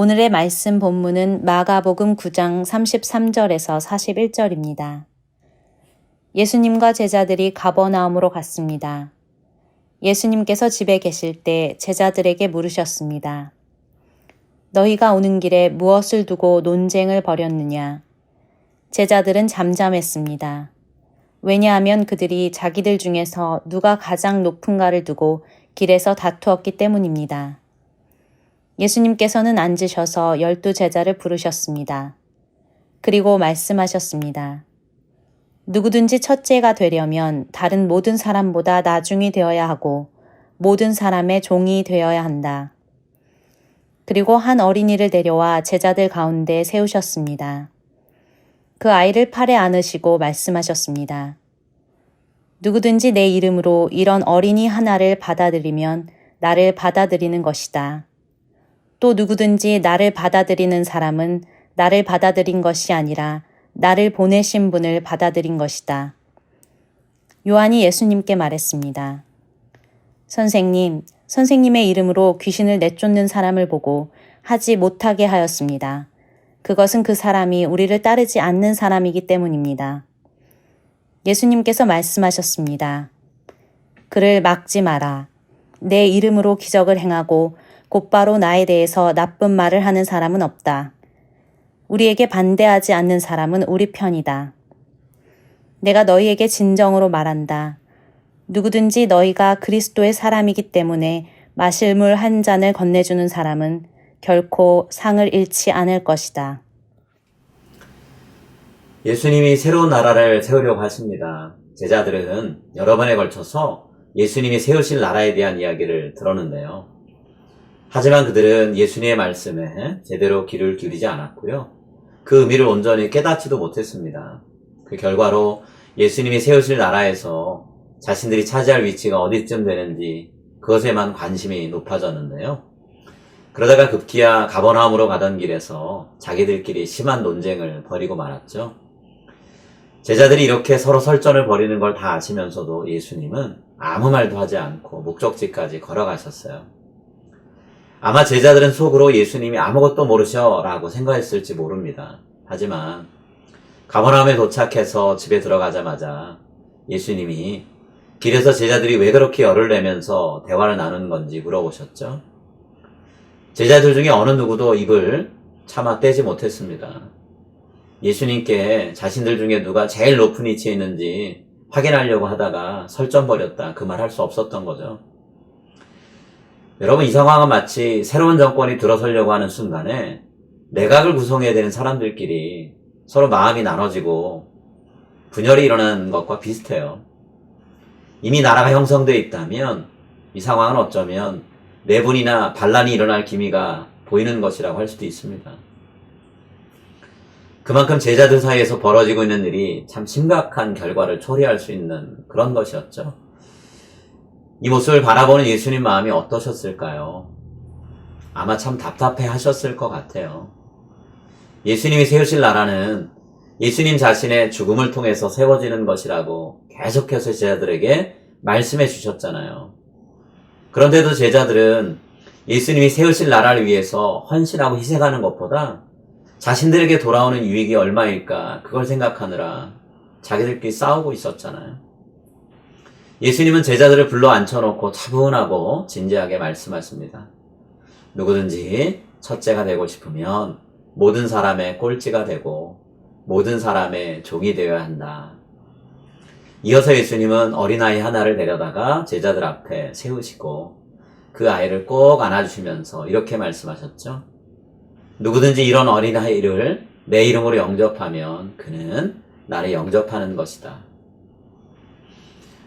오늘의 말씀 본문은 마가복음 9장 33절에서 41절입니다. 예수님과 제자들이 가버나움으로 갔습니다. 예수님께서 집에 계실 때 제자들에게 물으셨습니다. 너희가 오는 길에 무엇을 두고 논쟁을 벌였느냐? 제자들은 잠잠했습니다. 왜냐하면 그들이 자기들 중에서 누가 가장 높은가를 두고 길에서 다투었기 때문입니다. 예수님께서는 앉으셔서 12 제자를 부르셨습니다. 그리고 말씀하셨습니다. 누구든지 첫째가 되려면 다른 모든 사람보다 나중이 되어야 하고 모든 사람의 종이 되어야 한다. 그리고 한 어린이를 데려와 제자들 가운데 세우셨습니다. 그 아이를 팔에 안으시고 말씀하셨습니다. 누구든지 내 이름으로 이런 어린이 하나를 받아들이면 나를 받아들이는 것이다. 또 누구든지 나를 받아들이는 사람은 나를 받아들인 것이 아니라 나를 보내신 분을 받아들인 것이다. 요한이 예수님께 말했습니다. 선생님, 선생님의 이름으로 귀신을 내쫓는 사람을 보고 하지 못하게 하였습니다. 그것은 그 사람이 우리를 따르지 않는 사람이기 때문입니다. 예수님께서 말씀하셨습니다. 그를 막지 마라. 내 이름으로 기적을 행하고 곧바로 나에 대해서 나쁜 말을 하는 사람은 없다. 우리에게 반대하지 않는 사람은 우리 편이다. 내가 너희에게 진정으로 말한다. 누구든지 너희가 그리스도의 사람이기 때문에 마실 물 한 잔을 건네주는 사람은 결코 상을 잃지 않을 것이다. 예수님이 새로운 나라를 세우려고 하십니다. 제자들은 여러 번에 걸쳐서 예수님이 세우실 나라에 대한 이야기를 들었는데요. 하지만 그들은 예수님의 말씀에 제대로 귀를 기울이지 않았고요. 그 의미를 온전히 깨닫지도 못했습니다. 그 결과로 예수님이 세우실 나라에서 자신들이 차지할 위치가 어디쯤 되는지 그것에만 관심이 높아졌는데요. 그러다가 급기야 가버나움으로 가던 길에서 자기들끼리 심한 논쟁을 벌이고 말았죠. 제자들이 이렇게 서로 설전을 벌이는 걸 다 아시면서도 예수님은 아무 말도 하지 않고 목적지까지 걸어가셨어요. 아마 제자들은 속으로 예수님이 아무것도 모르셔라고 생각했을지 모릅니다. 하지만 가버나움에 도착해서 집에 들어가자마자 예수님이 길에서 제자들이 왜 그렇게 열을 내면서 대화를 나누는 건지 물어보셨죠. 제자들 중에 어느 누구도 입을 차마 떼지 못했습니다. 예수님께 자신들 중에 누가 제일 높은 위치에 있는지 확인하려고 하다가 설전 벌였다 그 말 할 수 없었던 거죠. 여러분, 이 상황은 마치 새로운 정권이 들어서려고 하는 순간에 내각을 구성해야 되는 사람들끼리 서로 마음이 나눠지고 분열이 일어나는 것과 비슷해요. 이미 나라가 형성되어 있다면 이 상황은 어쩌면 내분이나 반란이 일어날 기미가 보이는 것이라고 할 수도 있습니다. 그만큼 제자들 사이에서 벌어지고 있는 일이 참 심각한 결과를 초래할 수 있는 그런 것이었죠. 이 모습을 바라보는 예수님 마음이 어떠셨을까요? 아마 참 답답해 하셨을 것 같아요. 예수님이 세우실 나라는 예수님 자신의 죽음을 통해서 세워지는 것이라고 계속해서 제자들에게 말씀해 주셨잖아요. 그런데도 제자들은 예수님이 세우실 나라를 위해서 헌신하고 희생하는 것보다 자신들에게 돌아오는 유익이 얼마일까 그걸 생각하느라 자기들끼리 싸우고 있었잖아요. 예수님은 제자들을 불러 앉혀놓고 차분하고 진지하게 말씀하십니다. 누구든지 첫째가 되고 싶으면 모든 사람의 꼴찌가 되고 모든 사람의 종이 되어야 한다. 이어서 예수님은 어린아이 하나를 데려다가 제자들 앞에 세우시고 그 아이를 꼭 안아주시면서 이렇게 말씀하셨죠. 누구든지 이런 어린아이를 내 이름으로 영접하면 그는 나를 영접하는 것이다.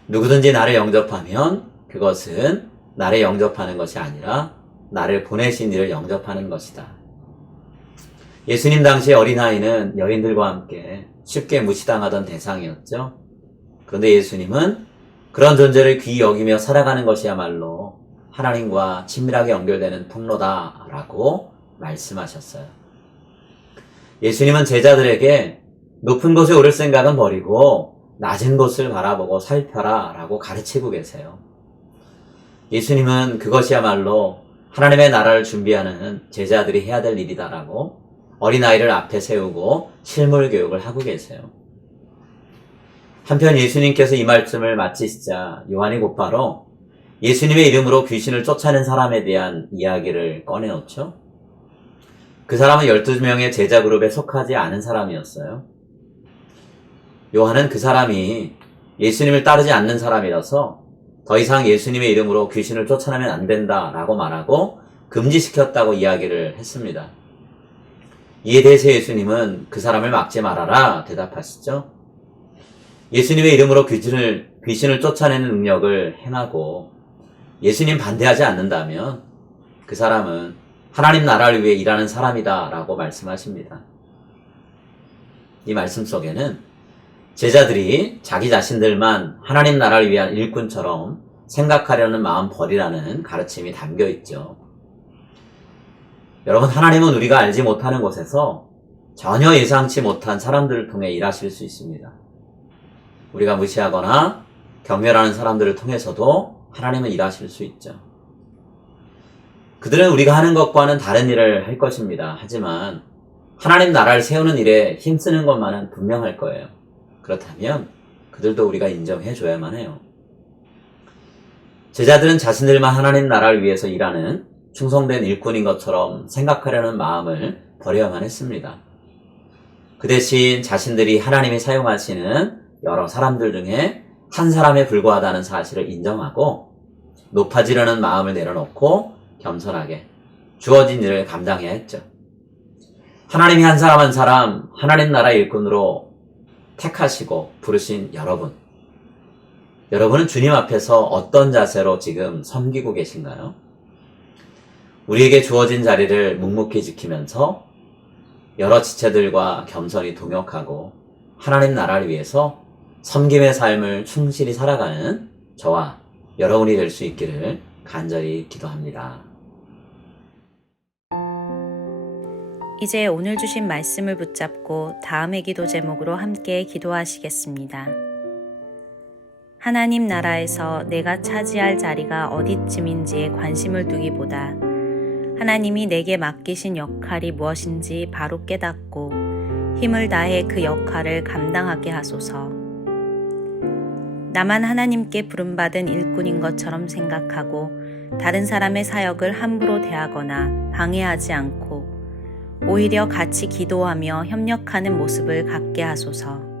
누구든지 나를 영접하면 그것은 나를 영접하는 것이 아니라 나를 보내신 이를 영접하는 것이다. 예수님 당시의 어린아이는 여인들과 함께 쉽게 무시당하던 대상이었죠. 그런데 예수님은 그런 존재를 귀히 여기며 살아가는 것이야말로 하나님과 친밀하게 연결되는 통로다라고 말씀하셨어요. 예수님은 제자들에게 높은 곳에 오를 생각은 버리고 낮은 곳을 바라보고 살펴라 라고 가르치고 계세요. 예수님은 그것이야말로 하나님의 나라를 준비하는 제자들이 해야 될 일이다라고 어린아이를 앞에 세우고 실물 교육을 하고 계세요. 한편 예수님께서 이 말씀을 마치시자 요한이 곧바로 예수님의 이름으로 귀신을 쫓아낸 사람에 대한 이야기를 꺼내놓죠. 그 사람은 12명의 제자 그룹에 속하지 않은 사람이었어요. 요한은 그 사람이 예수님을 따르지 않는 사람이라서 더 이상 예수님의 이름으로 귀신을 쫓아내면 안 된다라고 말하고 금지시켰다고 이야기를 했습니다. 이에 대해서 예수님은 그 사람을 막지 말아라 대답하시죠. 예수님의 이름으로 귀신을 쫓아내는 능력을 행하고 예수님 반대하지 않는다면 그 사람은 하나님 나라를 위해 일하는 사람이다 라고 말씀하십니다. 이 말씀 속에는 제자들이 자기 자신들만 하나님 나라를 위한 일꾼처럼 생각하려는 마음 버리라는 가르침이 담겨 있죠. 여러분, 하나님은 우리가 알지 못하는 곳에서 전혀 예상치 못한 사람들을 통해 일하실 수 있습니다. 우리가 무시하거나 경멸하는 사람들을 통해서도 하나님은 일하실 수 있죠. 그들은 우리가 하는 것과는 다른 일을 할 것입니다. 하지만 하나님 나라를 세우는 일에 힘쓰는 것만은 분명할 거예요. 그렇다면 그들도 우리가 인정해 줘야만 해요. 제자들은 자신들만 하나님 나라를 위해서 일하는 충성된 일꾼인 것처럼 생각하려는 마음을 버려야만 했습니다. 그 대신 자신들이 하나님이 사용하시는 여러 사람들 중에 한 사람에 불과하다는 사실을 인정하고 높아지려는 마음을 내려놓고 겸손하게 주어진 일을 감당해야 했죠. 하나님이 한 사람 한 사람 하나님 나라 일꾼으로 택하시고 부르신 여러분은 주님 앞에서 어떤 자세로 지금 섬기고 계신가요? 우리에게 주어진 자리를 묵묵히 지키면서 여러 지체들과 겸손히 동역하고 하나님 나라를 위해서 섬김의 삶을 충실히 살아가는 저와 여러분이 될 수 있기를 간절히 기도합니다. 이제 오늘 주신 말씀을 붙잡고 다음의 기도 제목으로 함께 기도하시겠습니다. 하나님 나라에서 내가 차지할 자리가 어디쯤인지에 관심을 두기보다 하나님이 내게 맡기신 역할이 무엇인지 바로 깨닫고 힘을 다해 그 역할을 감당하게 하소서. 나만 하나님께 부름받은 일꾼인 것처럼 생각하고 다른 사람의 사역을 함부로 대하거나 방해하지 않고 오히려 같이 기도하며 협력하는 모습을 갖게 하소서.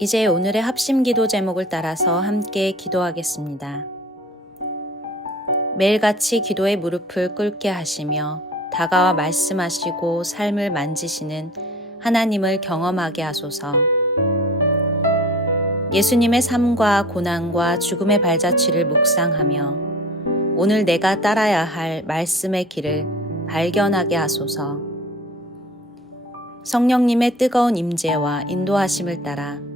이제 오늘의 합심 기도 제목을 따라서 함께 기도하겠습니다. 매일같이 기도의 무릎을 꿇게 하시며 다가와 말씀하시고 삶을 만지시는 하나님을 경험하게 하소서. 예수님의 삶과 고난과 죽음의 발자취를 묵상하며 오늘 내가 따라야 할 말씀의 길을 발견하게 하소서. 성령님의 뜨거운 임재와 인도하심을 따라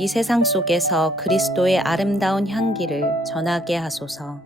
이 세상 속에서 그리스도의 아름다운 향기를 전하게 하소서.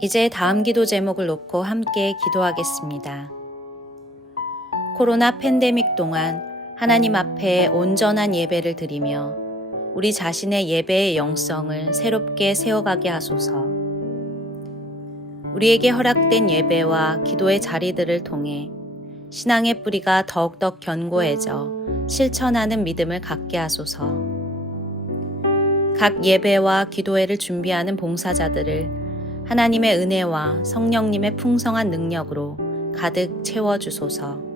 이제 다음 기도 제목을 놓고 함께 기도하겠습니다. 코로나 팬데믹 동안 하나님 앞에 온전한 예배를 드리며 우리 자신의 예배의 영성을 새롭게 세워가게 하소서. 우리에게 허락된 예배와 기도의 자리들을 통해 신앙의 뿌리가 더욱더 견고해져 실천하는 믿음을 갖게 하소서. 각 예배와 기도회를 준비하는 봉사자들을 하나님의 은혜와 성령님의 풍성한 능력으로 가득 채워주소서.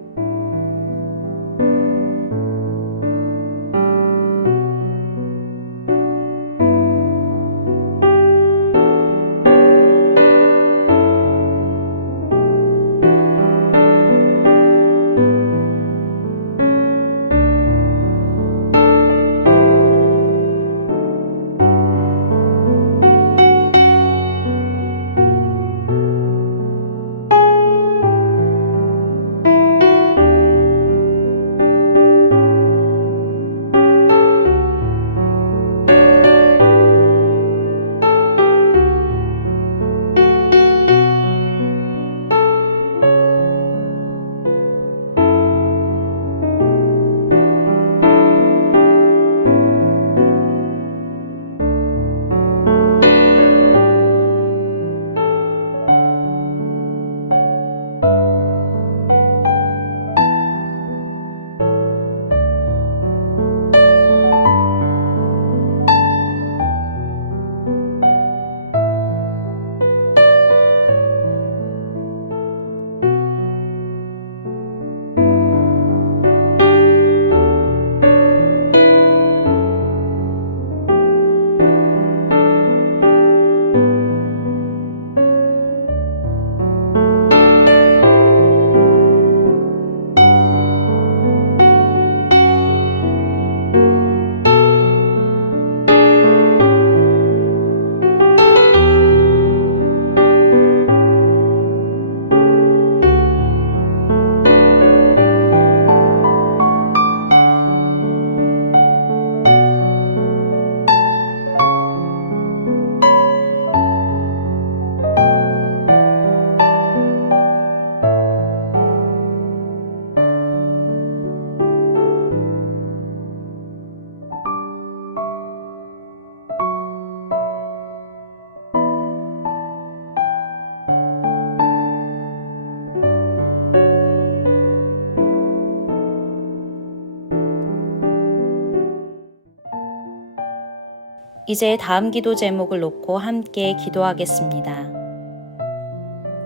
이제 다음 기도 제목을 놓고 함께 기도하겠습니다.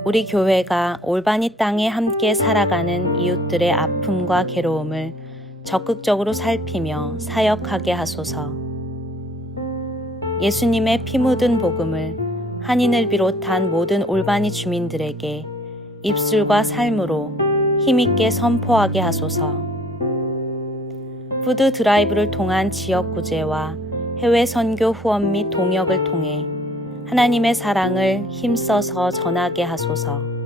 우리 교회가 올바니 땅에 함께 살아가는 이웃들의 아픔과 괴로움을 적극적으로 살피며 사역하게 하소서. 예수님의 피 묻은 복음을 한인을 비롯한 모든 올바니 주민들에게 입술과 삶으로 힘있게 선포하게 하소서. 푸드 드라이브를 통한 지역 구제와 해외 선교 후원 및 동역을 통해 하나님의 사랑을 힘써서 전하게 하소서.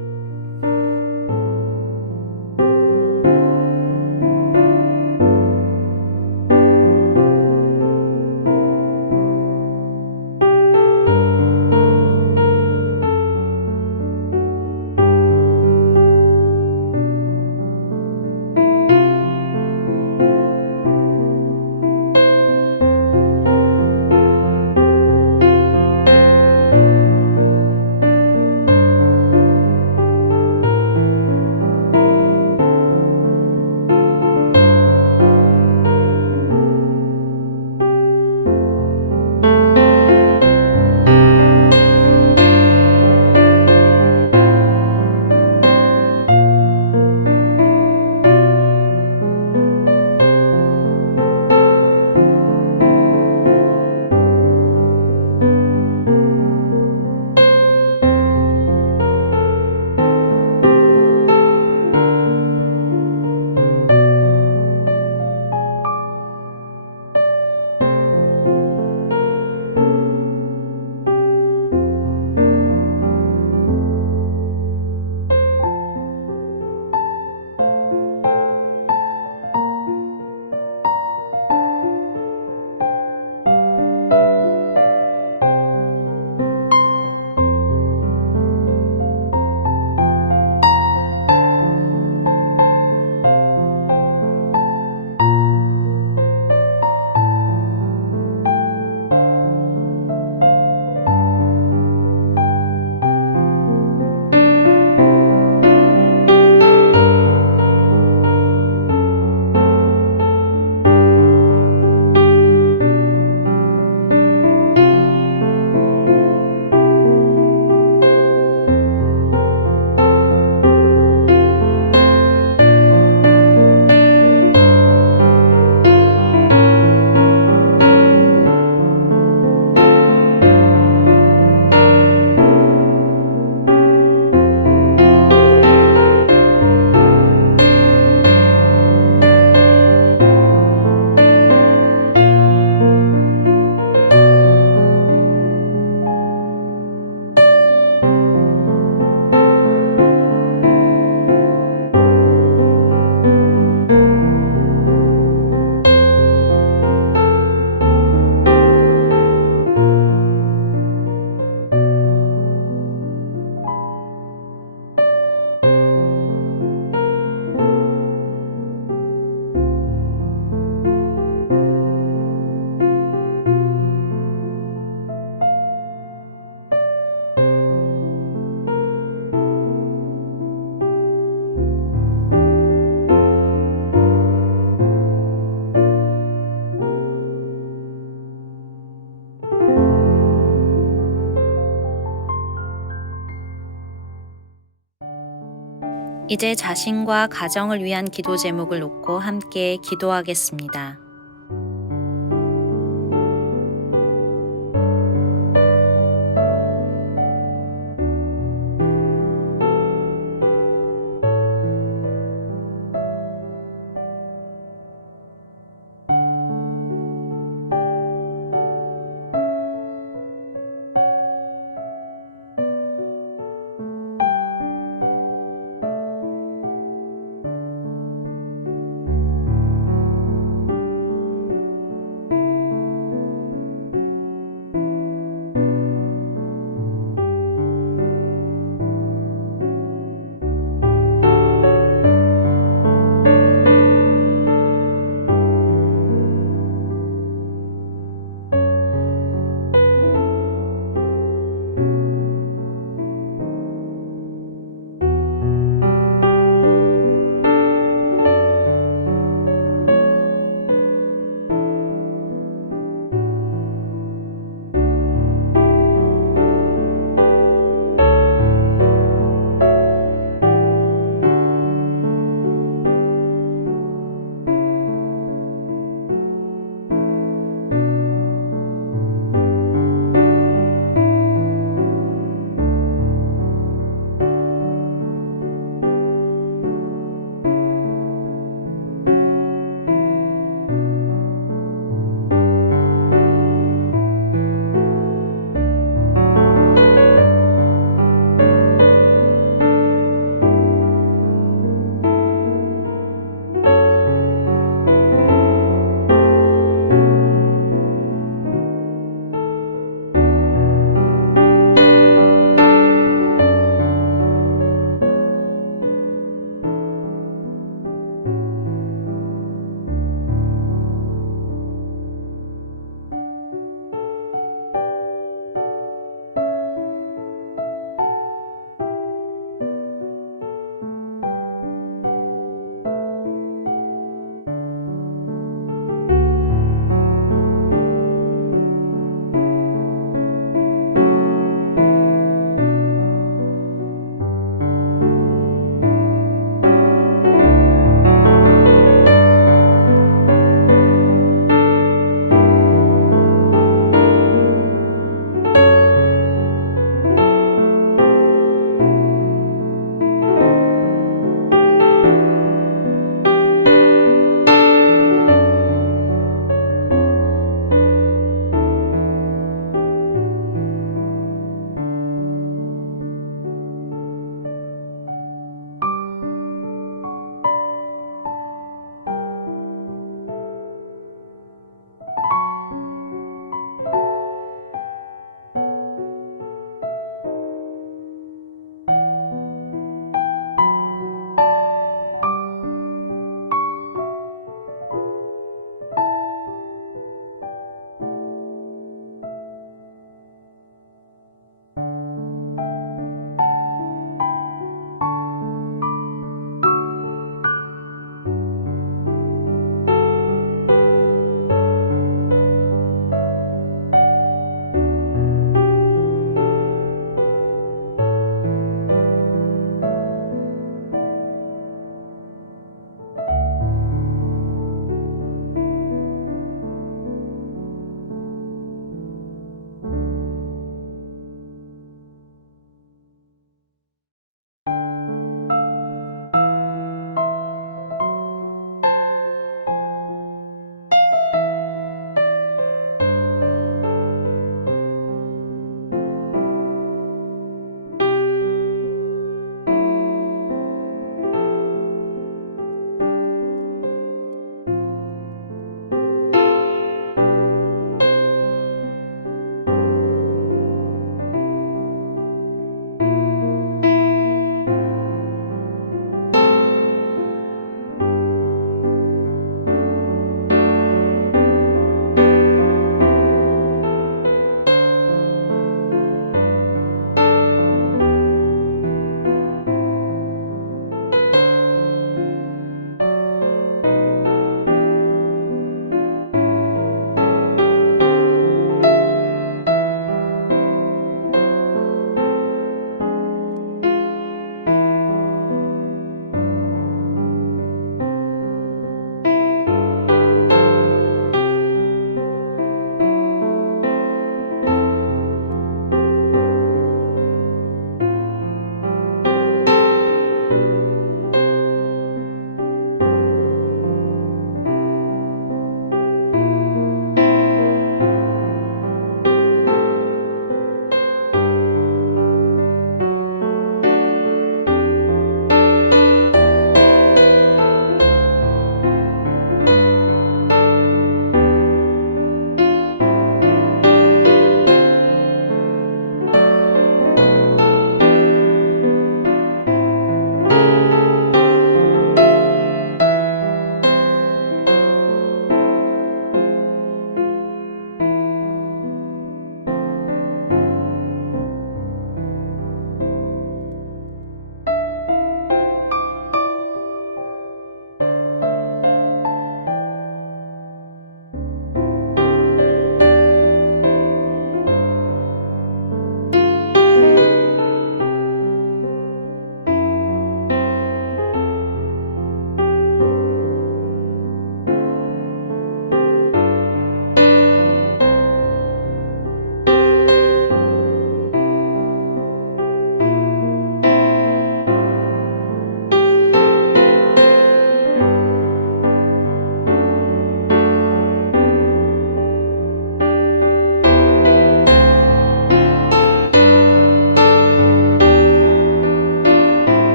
이제 자신과 가정을 위한 기도 제목을 놓고 함께 기도하겠습니다.